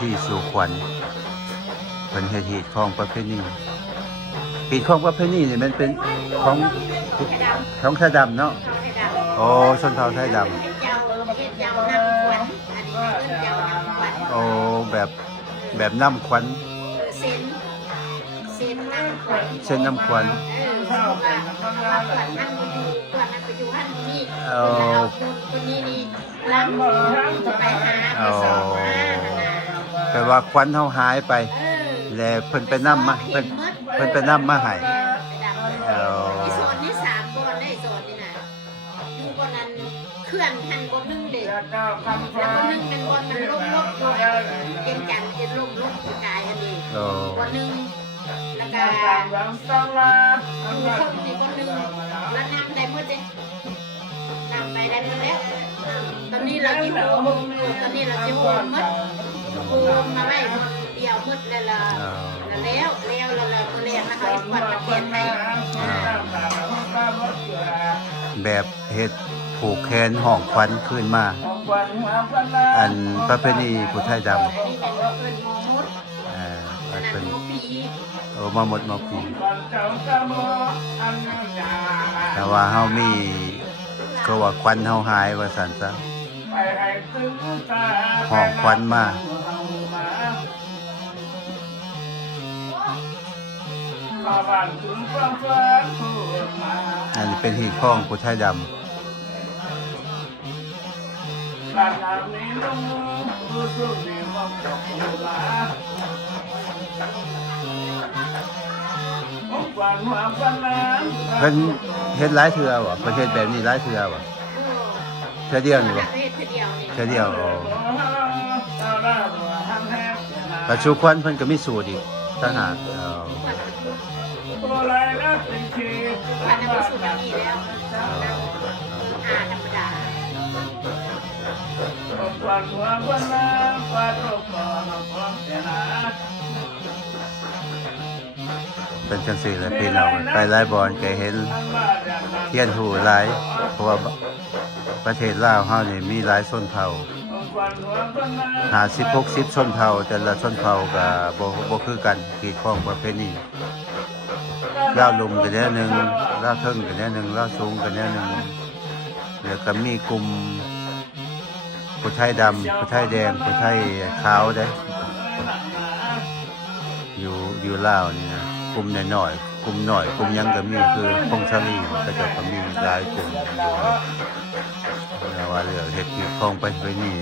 ธีสู่ขวัญเป็นเฮ็ดหีดของประเพณีหีดของประเพณีนี่มันเป็นของไทยดำเนาะโอ้ชนเผ่าไทยดำโอ้แบบน้ำขวัญเส้นน้ำขวัญเอาแปลว่าควันเฮาหายไปแล้วเพิ่นไปนำมาเพิ่นไปนำมาให้โซนนี้3บอนได้โซนนี่น่ะอยู่บนนั้นเครื่องหันบนนึงเด็กแล้วบนนึงมันบนมันลบเย็นจันเย็นลบกายอันนี้บนนึงแล้วก็อยู่คนนี่บนนึงแล้วน้ำได้หมดเลยน้ำไปได้หมดแล้วตอนนี้เราจิโฮมตอนนี้เราจิโฮมหมดโฮมมาไว้คนเดียวหมดแล้วแล้วเรียนนะคะอีกวันมาเปลี่ยนให้แบบเฮ็ดผูกแขนห้องขวัญขึ้นมาอันประเพณีผู้ไทยดำเป็นโอ้มาหมดมาปีแต่ว่าเฮามีก็ว่าควันเฮาหายว่าซั่นซะห้องควันมาอันนี้เป็นหีดข้องผู้ไทยดำเพิ่นเฮ็ดหลายเทื่อบ่เพิ่นเฮ็ดแบบนี้หลายเทื่อบ่เทื่อเดียวนี่บ่เทื่อเดียวอ๋อปัจจุบันเพิ่นก็มีสูตรอีกต่างหากเป็นจังซี่แหละพี่น้องไปหลายบอนก็เห็นเทียนหูหลายเพราะว่าประเทศลาวเฮานี่มีหลายชนเผ่า50-60ชนเผ่าแต่ละชนเผ่าก็บ่คือกันที่ของประเพณีลาวลุ่มก็แนวนึงลาวเทิงก็แนวนึงลาวสูงก็แนวนึงแล้วก็มีกลุ่มผู้ไทยดำผู้ไทยแดงผู้ไทยขาวได้อยู่ลาวนี่นะกลุ่มน้อยๆกลุ่มน้อยกลุ่มยังก็มีคือพงศลีก็จะมีหลายกลุ่มอยู่ว่าเรื่องเฮ็ดที่ของไปนี่